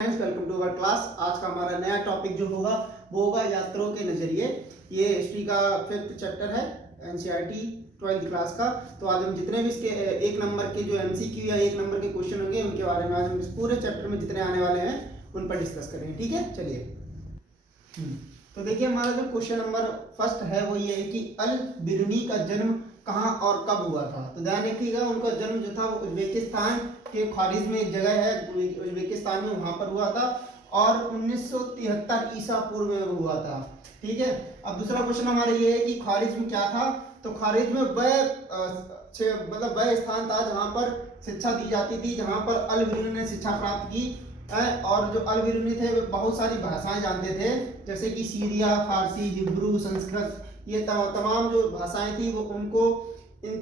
Welcome to our class. आज का हमारा नया टॉपिक जो होगा वो होगा यात्रियों के नजरिए। ये हिस्ट्री का 5th चैप्टर है एनसीईआरटी 12th क्लास का। तो आज हम जितने भी इसके एक नंबर के जो एमसीक्यू या एक नंबर के क्वेश्चन होंगे उनके बारे में आज हम इस पूरे चैप्टर में जितने आने वाले हैं उन पर डिस्कस करेंगे। ठीक है, चलिए। तो देखिए हमारा जो क्वेश्चन नंबर फर्स्ट है वो ये है कि अल बिरुनी का जन्म कहाँ और कब हुआ था। तो ध्यान रखिएगा, उनका जन्म जो था वो उज्बेकिस्तान के खारिज में एक जगह है उज्बेकिस्तान में, वहां पर हुआ था और 1973 ईसा पूर्व में हुआ था। ठीक है, अब दूसरा क्वेश्चन हमारा ये है कि खारिज में क्या था। तो खारिज में वह स्थान था जहां पर शिक्षा दी जाती थी, जहां पर अल बिरुनी ने शिक्षा प्राप्त की। और जो अल बिरुनी थे वे बहुत सारी भाषाएं जानते थे, जैसे कि सीरिया, फारसी, हिब्रू, संस्कृत, ये तमाम जो भाषाएं थी वो उनको इन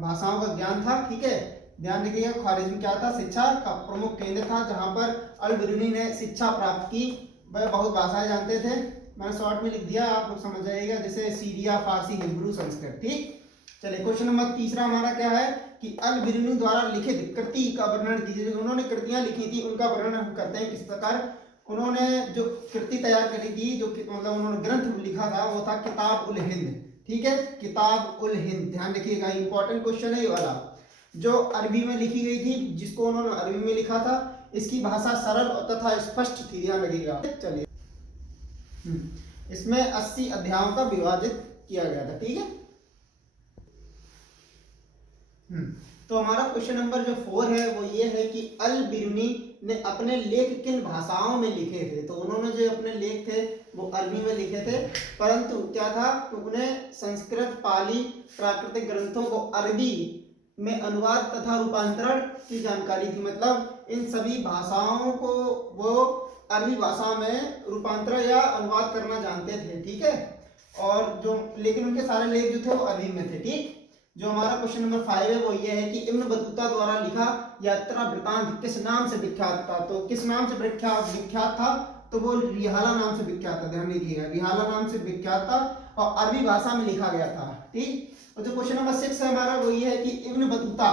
भाषाओं का ज्ञान था। ठीक है, ध्यान रखिएगा, ख्वारिज़्म क्या था, शिक्षा का प्रमुख केंद्र था जहां पर अल बिरुनी ने शिक्षा प्राप्त की। वह बहुत भाषाएं जानते थे, मैंने शॉर्ट में लिख दिया, आप लोग समझ जाइएगा, जैसे सीरिया, फारसी, हिब्रू, संस्कृत। ठीक, चलिए क्वेश्चन नंबर तीसरा हमारा क्या है कि अल बिरुनी द्वारा लिखित कृति का वर्णन कीजिए। जो उन्होंने कृतियां लिखी थी उनका वर्णन हम करते हैं किस प्रकार। उन्होंने जो कृति तैयार करी थी, जो मतलब उन्होंने ग्रंथ लिखा था वो था किताब उल हिंद। ठीक है, किताब उल हिंद, ध्यान रखिएगा, इंपॉर्टेंट क्वेश्चन है ये वाला। जो अरबी में लिखी गई थी, जिसको उन्होंने अरबी में लिखा था, इसकी भाषा सरल तथा स्पष्ट थी, ध्यान रखिएगा। चलिए, इसमें 80 अध्यायों का विभाजित किया गया था। ठीक है, तो हमारा क्वेश्चन नंबर जो 4 है वो ये है कि अल बिरुनी ने अपने लेख किन भाषाओं में लिखे थे। तो उन्होंने जो अपने लेख थे वो अरबी में लिखे थे, परंतु क्या था, उन्हें संस्कृत, पाली, प्राकृतिक ग्रंथों को अरबी में अनुवाद तथा रूपांतरण की जानकारी थी। मतलब इन सभी भाषाओं को वो अरबी भाषा में रूपांतरण या अनुवाद करना जानते थे। ठीक है, और जो लेकिन उनके सारे लेख जो थे वो अरबी में थे। ठीक, जो हमारा क्वेश्चन नंबर 5 है वो ये है कि इब्न बतूता द्वारा लिखा यात्रा वृतांत किस नाम से विख्यात था। तो किस नाम से विख्यात था, तो वो रिहाला नाम से विख्यात था, ध्यान रखिएगा, रिहाला नाम से विख्यात था और अरबी भाषा में लिखा गया था। ठीक, और जो क्वेश्चन नंबर 6 है हमारा वो ये है कि इब्न बतूता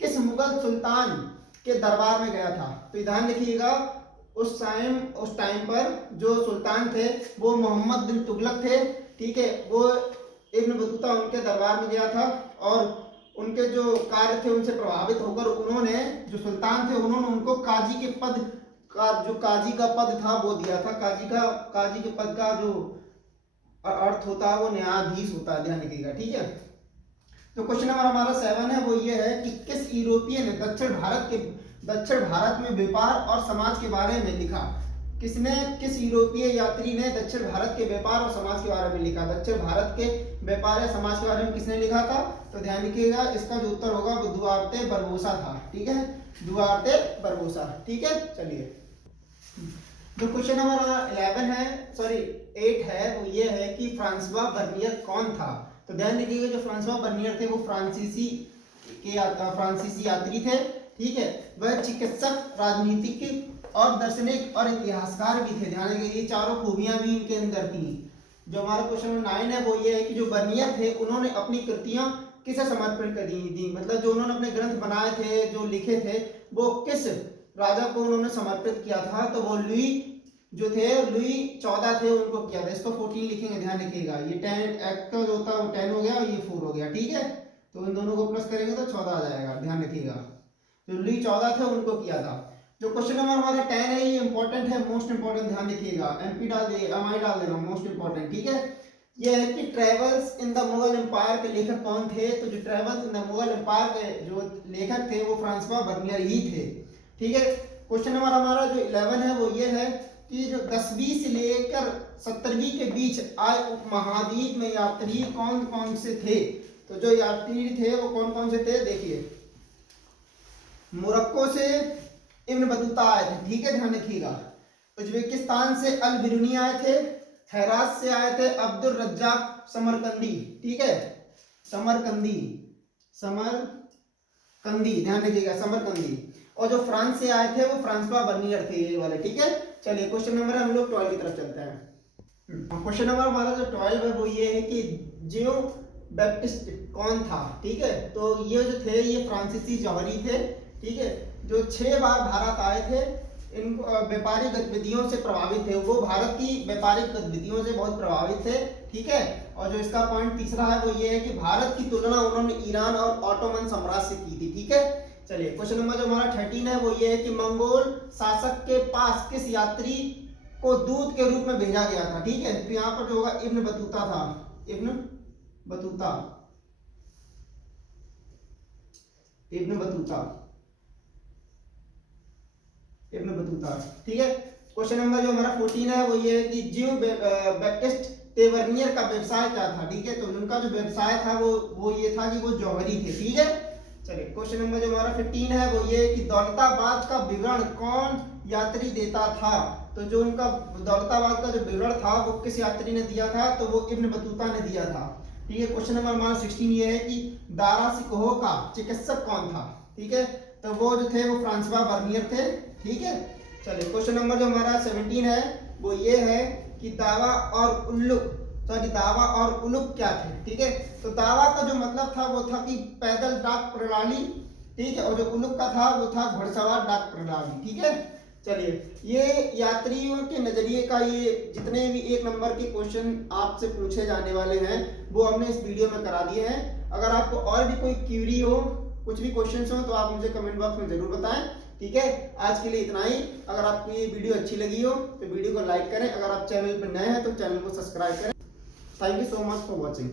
किस मुगल सुल्तान के दरबार में गया था। तो ध्यान रखिएगा, उस टाइम पर जो सुल्तान थे वो मोहम्मद बिन तुगलक थे। ठीक है, वो इब्न बतूता उनके दरबार में गया था और उनके जो कार्य थे उनसे प्रभावित होकर उन्होंने, जो सुल्तान थे, उन्होंने उनको काजी के पद का, जो काजी का पद था वो दिया था। काजी के पद का जो अर्थ होता है वो न्यायाधीश होता है, ध्यान रखिएगा। ठीक है, तो क्वेश्चन नंबर हमारा 7 है वो ये है कि किस यूरोपीय ने दक्षिण भारत में व्यापार और समाज के बारे में लिखा। किस यूरोपीय यात्री ने दक्षिण भारत के व्यापार और समाज के बारे में लिखा। दक्षिण भारत के व्यापार या समाज के बारे में किसने लिखा था, तो ध्यान रखिएगा, इसका जो उत्तर होगा वो दुआर्ते बरबोसा था। ठीक है, दुआर्ते बरबोसा। ठीक है, चलिए, जो क्वेश्चन नंबर 8 है वो ये है कि फ्रांसवा बर्नियर कौन था। तो ध्यान रखिएगा, जो फ्रांसवा बर्नियर थे वो फ्रांसीसी यात्री थे। ठीक है, वह चिकित्सक, राजनीतिक और दार्शनिक और इतिहासकार भी थे। ध्यान रखिएगा, ये चारों खूबियां भी इनके अंदर थी। जो हमारा क्वेश्चन नंबर 9 है वो ये है कि जो बर्नियर थे उन्होंने अपनी कृतियां किसे समर्पित कर दी। मतलब जो उन्होंने अपने ग्रंथ बनाए थे, जो लिखे थे, वो किस राजा को उन्होंने समर्पित किया था। तो वो लुई 14 थे, उनको किया था। इसको 14 लिखेंगे, ध्यान रखिएगा, ये 10 एक्ट जो होता है वो 10 हो गया और ये 4 हो गया। ठीक है, तो इन दोनों को प्लस करेंगे तो 14 आ जाएगा, ध्यान रखिएगा। जो लुई 14 थे उनको किया था। जो क्वेश्चन नंबर हमारा 10 है ये इंपॉर्टेंट है, मोस्ट इंपॉर्टेंट, ध्यान रखिएगा, एमपी डाल देगा, एमआई डाल देना, मोस्ट इंपॉर्टेंट। ठीक है, ये है कि travels in the Mughal empire के लेखक कौन थे। तो जो travels in the Mughal empire के जो लेखक थे वो फ्रांसवा बर्नियर ही थे। ठीक है, क्वेश्चन नंबर हमारा जो 11 है वो ये है कि जो 10वीं से लेकर 17वीं के बीच आए उपमहाद्वीप में यात्री कौन कौन से थे। तो जो यात्री थे वो कौन कौन से थे, देखिए, मोरक्को से इब्न बतूता आए थे। ठीक है, ध्यान रखिएगा, उज्बेकिस्तान से अल बिरुनी आए थे, हेरात से आए थे अब्दुल रज्जाक समरकंदी। ठीक है, समरकंदी, ध्यान रखिएगा, समरकंदी। और जो फ्रांस से आए थे वो फ्रांसवा बर्नियर थे, ये वाले। ठीक है, चलिए क्वेश्चन नंबर हम लोग 12 की तरफ चलते हैं। क्वेश्चन नंबर हमारा जो 12 है वो ये है कि जियो बैप्टिस्ट कौन था। ठीक है, तो ये जो थे ये फ्रांसीसी जौहरी थे। ठीक है, जो 6 बार भारत आए थे इन व्यापारिक गतिविधियों से प्रभावित थे, वो भारत की व्यापारिक गतिविधियों से बहुत प्रभावित थे, ठीक है। और जो इसका पॉइंट तीसरा है वो ये है कि भारत की तुलना उन्होंने ईरान और ऑटोमन साम्राज्य से की थी, ठीक है। चलिए क्वेश्चन नंबर जो हमारा 13 है वो ये है कि मंगोल शासक के पास किस यात्री को दूत के रूप में भेजा गया था, ठीक है। तो यहाँ पर जो होगा इब्न बतूता था, Ibn Battuta, Ibn Battuta, Ibn Battuta, ठीक है। क्वेश्चन नंबर जो हमारा 14 है वो ये है कि जीव बैप्टिस्ट तेवर्नियर का व्यवसाय क्या था, ठीक है। तो उनका जो व्यवसाय था वो ये था कि वो जौहरी थे, ठीक है। चलिए क्वेश्चन नंबर जो हमारा 15 है वो ये है कि दौलताबाद का विवरण कौन यात्री देता था। तो जो उनका दौलताबाद का जो विवरण था वो किस यात्री ने दिया था, तो वो इब्न बतूता ने दिया था, ठीक है। क्वेश्चन नंबर हमारा 16 ये है कि दारा सिकोह का चिकित्सक कौन था, ठीक है। तो वो जो थे वो फ्रांसवा बर्नियर थे, ठीक है। चलिए क्वेश्चन नंबर जो हमारा 17 है वो ये है कि दावा और उल्लुक, सॉरी दावा और उलुक क्या थे, ठीक है। तो दावा का जो मतलब था वो था कि पैदल डाक प्रणाली, ठीक है। और जो उलुक का था वो था घुड़सवार डाक प्रणाली, ठीक है। चलिए ये यात्रियों के नजरिए का ये जितने भी 1 नंबर के क्वेश्चन आपसे पूछे जाने वाले हैं वो हमने इस वीडियो में करा दिए हैं। अगर आपको और भी कोई क्यूरी हो, कुछ भी क्वेश्चन हो तो आप मुझे कमेंट बॉक्स में जरूर बताएं, ठीक है। आज के लिए इतना ही। अगर आपको ये वीडियो अच्छी लगी हो तो वीडियो को लाइक करें, अगर आप चैनल पर नए हैं तो चैनल को सब्सक्राइब करें। Thank you so much for watching.